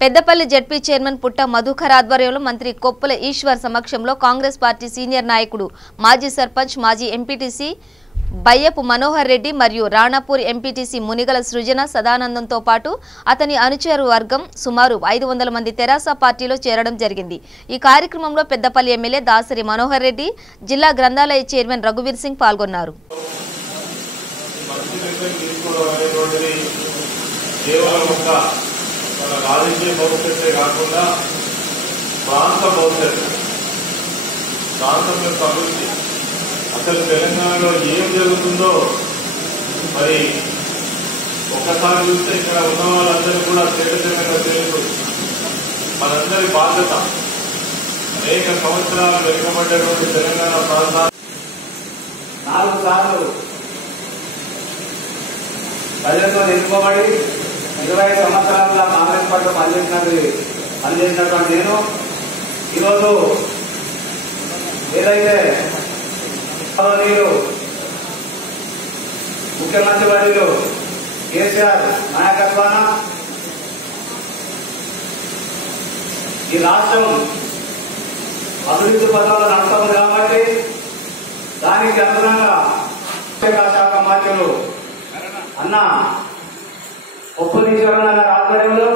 Peddapalli ZP chairman పుట్ట మధుకర్ ఆధ్వర్యంలో మంత్రి కొప్పుల ఈశ్వర్ సమక్షంలో కాంగ్రెస్ పార్టీ సీనియర్ నాయకుడు మాజీ సర్పంచ్ మాజీ ఎంపీటీసీ బయ్యపు మనోహర్ రెడ్డి మరియు రాణాపూర్ ఎంపీటీసీ మునిగల సృజన సదానందంతో పాటు అతని అనుచరు వర్గం సుమారు 500 మంది తెరాస పార్టీలో చేరడం జరిగింది। ఈ కార్యక్రమంలో పెద్దపల్లి ఎమ్మెల్యే దాసరి మనోహర్ రెడ్డి, జిల్లా గ్రంథాలయ చైర్మన్ రఘువీర్ సింగ్ పాల్గొన్నారు। రాజకీయ భవిష్యత్తే కాకుండా ప్రాంత భవిష్యత్తు, ప్రాంతం యొక్క అభివృద్ధి, అసలు తెలంగాణలో ఏం జరుగుతుందో మరి ఒక్కసారి చూస్తే ఇక్కడ ఉన్న వాళ్ళందరూ కూడా తేటతెల్లగా తెలుసు। మనందరి బాధ్యత అనేక సంవత్సరాలు వెనుకబడ్డటువంటి తెలంగాణ ప్రాంతాలు 4 సార్లు ప్రజలతో ఎన్నుకోబడి 20 సంవత్సరాల కాంగ్రెస్ పార్టీ పనిచేసినటువంటి నేను ఈరోజు ఏదైతే ముఖ్యమంత్రి వర్యులు కేసీఆర్ నాయకత్వాన ఈ రాష్ట్రం అభివృద్ధి పథకాలు నడుస్తుంది కాబట్టి దానికి అనుగుణంగా శాఖ మంత్రులు అన్న కొప్పుల ఈశ్వరరావు గారి ఆధ్వర్యంలో